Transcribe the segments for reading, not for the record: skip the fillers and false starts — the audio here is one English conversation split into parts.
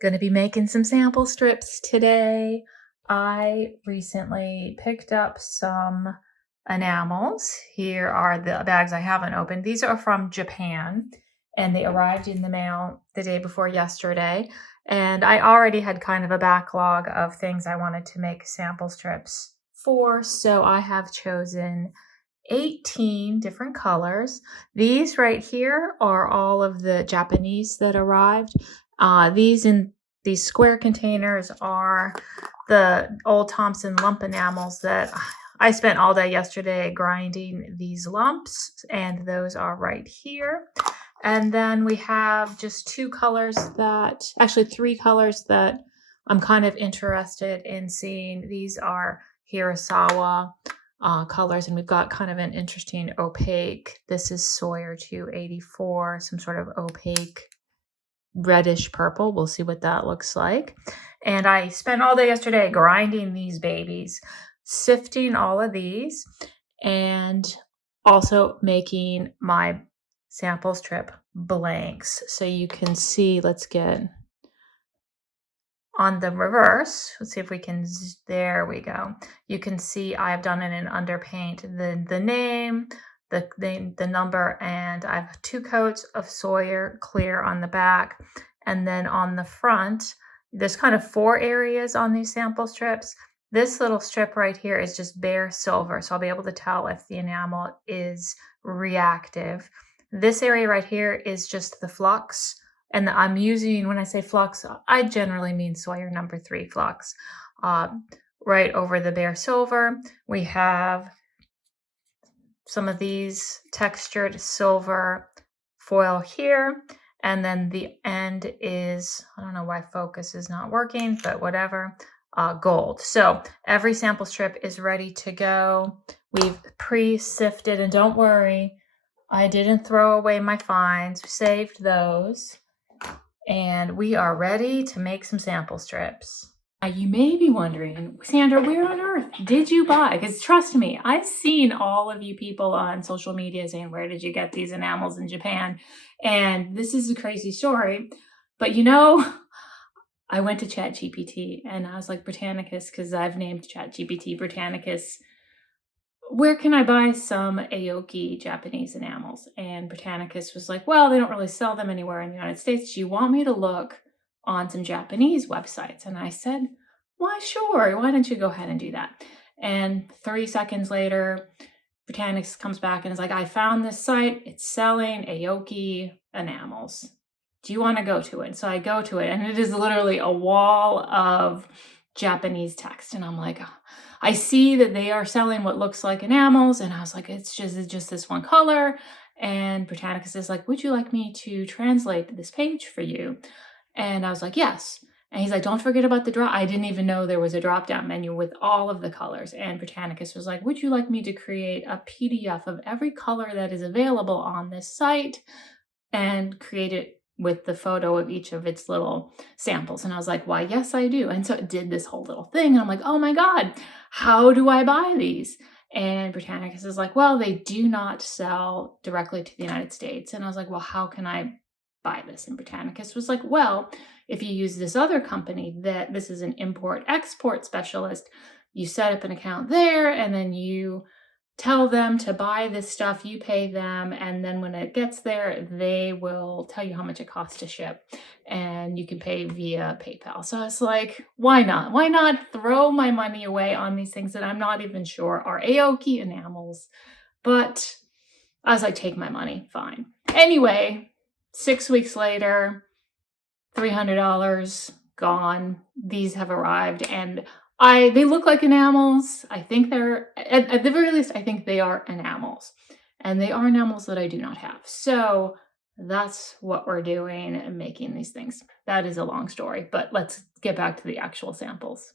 Gonna be making some sample strips today. I recently picked up some enamels. Here are the bags I haven't opened. These are from Japan and they arrived in the mail the day before yesterday. And I already had kind of a backlog of things I wanted to make sample strips for. So I have chosen 18 different colors. These right here are all of the Japanese that arrived. These in these square containers are the old Thompson lump enamels that I spent all day yesterday grinding these lumps, and those are right here. And then we have just two colors that, actually three colors that I'm kind of interested in seeing. These are Hirasawa colors, and we've got kind of an interesting opaque. This is Sawyer 284, some sort of opaque reddish purple. We'll see what that looks like. And I spent all day yesterday grinding these babies, sifting all of these, and also making my sample strip blanks. So you can see, let's get on the reverse. Let's see if we can, there we go. You can see I've done it in underpaint, the name, the number, and I have 2 coats of Sawyer clear on the back. And then on the front, there's kind of 4 areas on these sample strips. This little strip right here is just bare silver, so I'll be able to tell if the enamel is reactive. This area right here is just the flux. And I'm using, when I say flux, I generally mean Sawyer number 3 flux. Right over the bare silver, we have some of these textured silver foil here. And then the end is, I don't know why focus is not working, but whatever, gold. So every sample strip is ready to go. We've pre-sifted, and don't worry, I didn't throw away my finds. We saved those. And we are ready to make some sample strips. Now you may be wondering, Sandra, where on earth did you buy? Because trust me, I've seen all of you people on social media saying, where did you get these enamels in Japan? And this is a crazy story, but you know, I went to ChatGPT and I was like, Britannicus, because I've named ChatGPT Britannicus, where can I buy some Aoki Japanese enamels? And Britannicus was like, well, they don't really sell them anywhere in the United States. Do you want me to look on some Japanese websites? And I said, why, sure. Why don't you go ahead and do that? And 3 seconds later, Britannicus comes back and is like, I found this site. It's selling Aoki enamels. Do you want to go to it? So I go to it, and it is literally a wall of Japanese text. And I'm like, oh. I see that they are selling what looks like enamels, and I was like, it's just this one color. And Britannicus is like, would you like me to translate this page for you? And I was like, yes. And he's like, don't forget about the drop. I didn't even know there was a drop-down menu with all of the colors. And Britannicus was like, would you like me to create a PDF of every color that is available on this site and create it with the photo of each of its little samples? And I was like, why, yes, I do. And so it did this whole little thing. And I'm like, oh my God, how do I buy these? And Britannicus is like, well, they do not sell directly to the United States. And I was like, well, how can I buy this? And Britannicus was like, well, if you use this other company, that this is an import-export specialist, you set up an account there, and then you tell them to buy this stuff, you pay them, and then when it gets there, they will tell you how much it costs to ship, and you can pay via PayPal. So I was like, why not? Why not throw my money away on these things that I'm not even sure are Aoki enamels? But I was like, take my money, fine. Anyway, 6 weeks later, $300 gone. These have arrived, and they look like enamels. I think they're, at the very least, I think they are enamels. And they are enamels that I do not have. So that's what we're doing and making these things. That is a long story, but let's get back to the actual samples.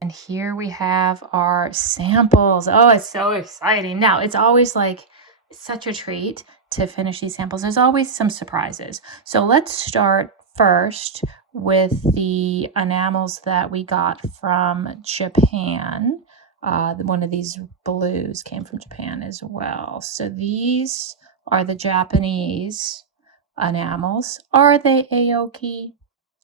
And here we have our samples. Oh, it's so exciting. Now, it's always like, such a treat to finish these samples. There's always some surprises. So let's start first with the enamels that we got from Japan. One of these blues came from Japan as well. So these are the Japanese enamels. Are they Aoki?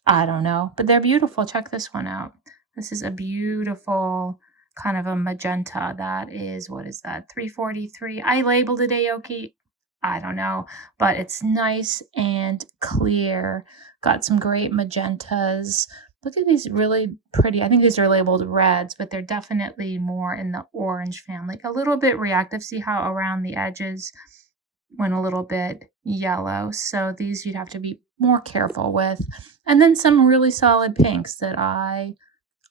I don't know, but they're beautiful. Check this one out. This is a beautiful kind of a magenta. That is, what is that? 343. I labeled it Aoki. I don't know, but it's nice and clear. Got some great magentas. Look at these really pretty. I think these are labeled reds, but they're definitely more in the orange family. A little bit reactive. See how around the edges went a little bit yellow. So these you'd have to be more careful with. And then some really solid pinks that I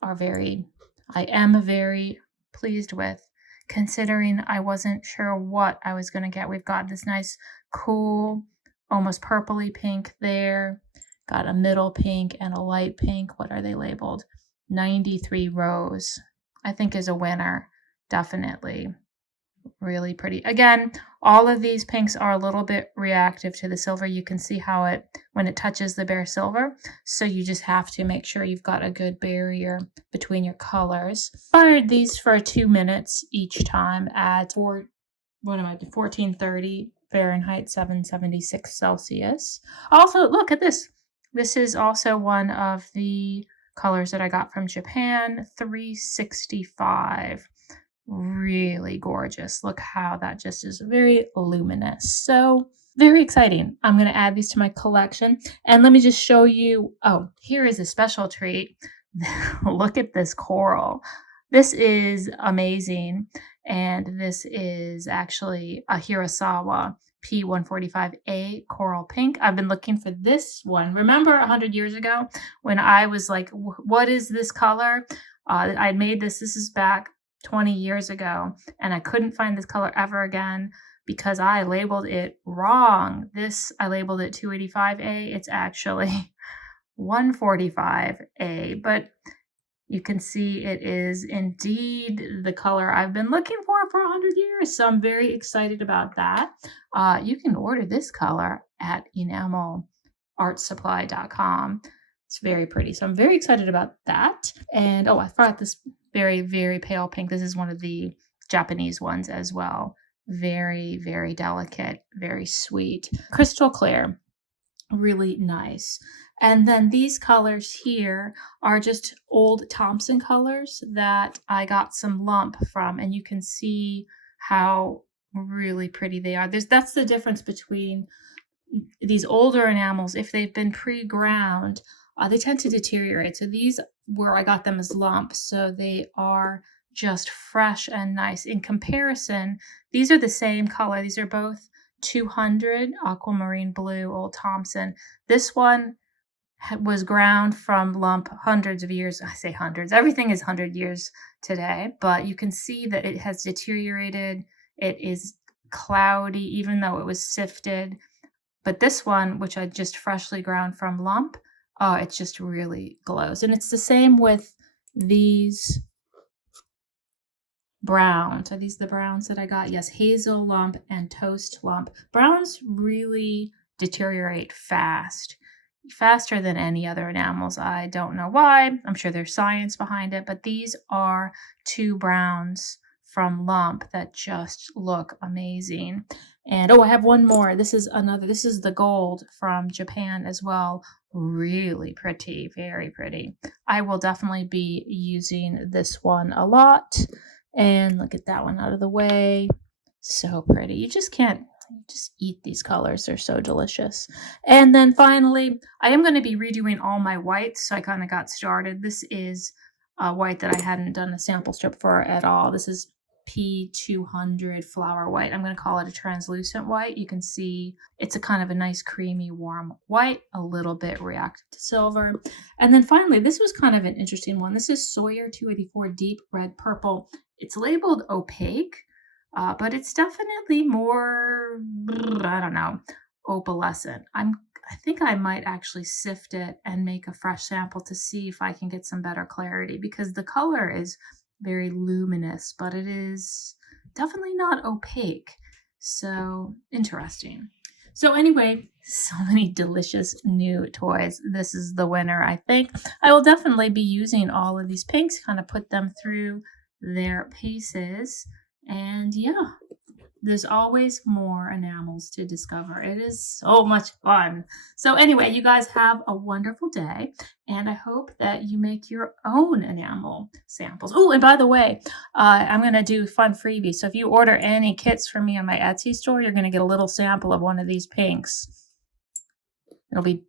am very pleased with, considering I wasn't sure what I was going to get. We've got this nice, cool, almost purpley pink there. Got a middle pink and a light pink. What are they labeled? 93 Rose, I think is a winner. Definitely. Really pretty. Again, all of these pinks are a little bit reactive to the silver. You can see how when it touches the bare silver. So you just have to make sure you've got a good barrier between your colors. Fired these for 2 minutes each time at 1430 Fahrenheit, 776 Celsius. Also, look at this. This is also one of the colors that I got from Japan, 365. Really gorgeous. Look how that just is very luminous. So very exciting. I'm going to add these to my collection. And let me just show you. Oh, here is a special treat. Look at this coral. This is amazing. And this is actually a Hirasawa P145A coral pink. I've been looking for this one. Remember 100 years ago when I was like, what is this color? I made this. This is back 20 years ago, and I couldn't find this color ever again because I labeled it wrong. I labeled it 285A. It's actually 145A, but you can see it is indeed the color I've been looking for 100 years. So I'm very excited about that. You can order this color at enamelartsupply.com. It's very pretty. So I'm very excited about that. And I forgot this very, very pale pink. This is one of the Japanese ones as well. Very, very delicate, very sweet. Crystal clear. Really nice. And then these colors here are just old Thompson colors that I got some lump from, and you can see how really pretty they are. That's the difference between these older enamels. If they've been pre-ground, they tend to deteriorate. So these, where I got them as lumps, so they are just fresh and nice. In comparison, these are the same color. These are both 200 aquamarine blue old Thompson. This one was ground from lump hundreds of years. I say hundreds. Everything is 100 years today, but you can see that it has deteriorated. It is cloudy, even though it was sifted. But this one, which I just freshly ground from lump, it just really glows. And it's the same with these browns. Are these the browns that I got? Yes, hazel lump and toast lump. Browns really deteriorate fast, faster than any other enamels. I don't know why. I'm sure there's science behind it, but these are 2 browns from lump that just look amazing. And I have one more. This is the gold from Japan as well. Really pretty, very pretty. I will definitely be using this one a lot. And look at that one out of the way. So pretty. You just eat these colors. They're so delicious. And then finally, I am going to be redoing all my whites. So I kind of got started. This is a white that I hadn't done a sample strip for at all. This is P200 flower white. I'm going to call it a translucent white. You can see it's a kind of a nice creamy warm white, a little bit reactive to silver. And then finally, this was kind of an interesting one. This is Sawyer 284 deep red purple. It's labeled opaque, but it's definitely more, I don't know, opalescent. I think I might actually sift it and make a fresh sample to see if I can get some better clarity, because the color is very luminous, but it is definitely not opaque. So interesting. So anyway, so many delicious new toys. This is the winner, I think. I will definitely be using all of these pinks, kind of put them through their paces. And yeah, there's always more enamels to discover. It is so much fun. So anyway, you guys have a wonderful day, and I hope that you make your own enamel samples. Oh, and by the way, I'm going to do fun freebies. So if you order any kits from me on my Etsy store, you're going to get a little sample of one of these pinks. It'll be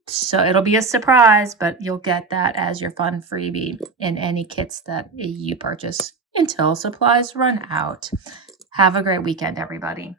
a surprise, but you'll get that as your fun freebie in any kits that you purchase until supplies run out. Have a great weekend, everybody.